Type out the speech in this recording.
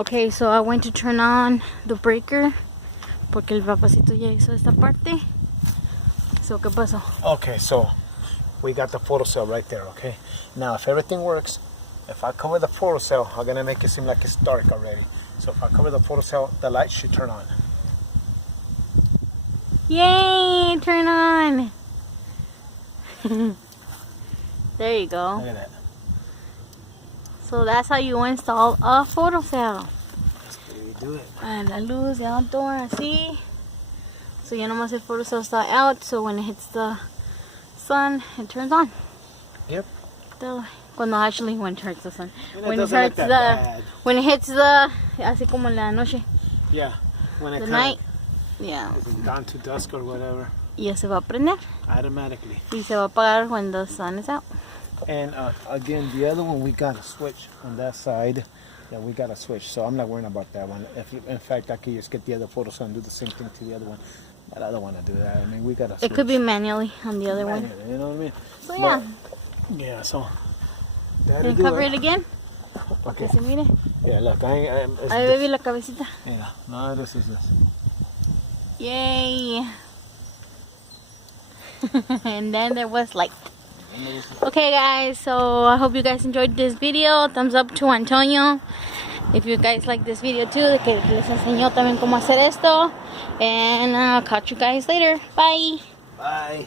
Okay, so I went to turn on the breaker porque el papacito ya hizo esta parte. So, ¿qué pasó? Okay, so we got the photocell right there, okay? Now, if everything works, if I cover the photocell, I'm gonna make it seem like it's dark already. So if I cover the photocell, the light should turn on. Yay, turn on. There you go. Look at that. So that's how you install a photocell. That's the way you do it. La luz de outdoor, así. So ya nomás el photocell está out, so when it hits the sun, it turns on. Yep. When it hits the sun. When it hits the, así como en la noche. Yeah. When it the night. Yeah. Down to dusk or whatever. Y ya se va a prender. Automatically. Y se va a apagar when the sun is out. And again, the other one we got a switch on that side. Yeah, we got a switch, so I'm not worrying about that one. If in fact I could just get the other photocell and do the same thing to the other one, but I don't want to do that. I mean, we got a switch. It could be manually on the other one. You know what I mean? So yeah. But, yeah. So. Can you cover it again? Okay. Que se mire. Yeah, look. Ahí baby la cabecita. Yeah. No, this is this. Yay. And then there was light. Okay guys, so I hope you guys enjoyed this video. Thumbs up to Antonio if you guys like this video too, de que les enseñó también cómo hacer esto. And I'll catch you guys later. Bye. Bye.